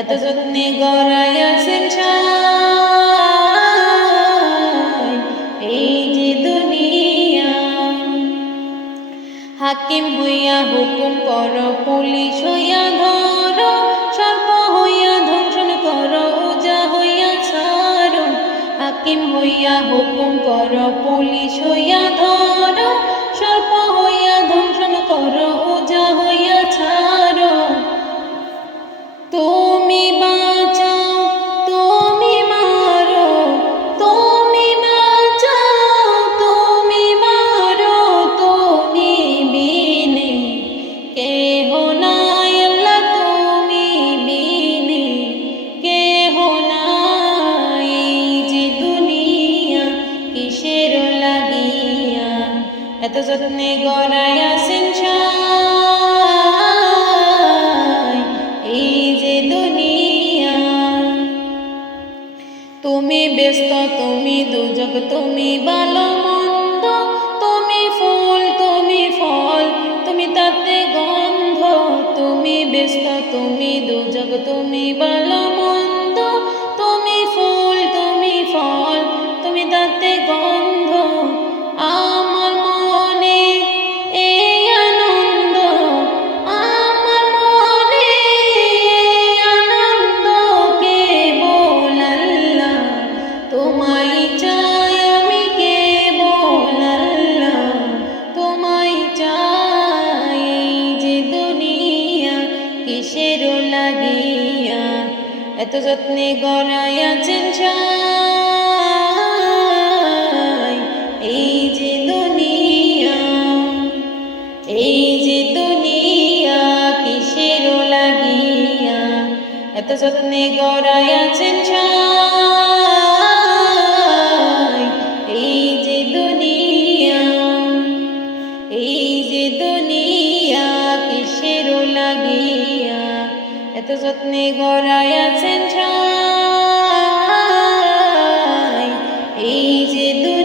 এত যত্নে গড়াই। এই যে দুনিয়া হাকিম হইয়া হুকুম কর, পুলিশ হইয়া ধর, সর্প হইয়া ধ্বংসন কর, ওজা হইয়া ছাড় হাকিম হইয়া হুকুম কর, পুলিশ হইয়া ধর এত যত্নে আছেন ছাই। এই যে দুনিয়া তুমি ব্যস্ত, তুমি দুজগ তুমি ভালো মন্দ তুমি ফুল, তুমি ফল, তুমি তাতে এত যত্নে গড়াই। এই যে দুনিয়া, এই যে দুনিয়া লাগিয়া এত যত্নে গড়াই আছেন ছাই। এত যত্নে গড়াই আছেন এই যে দুই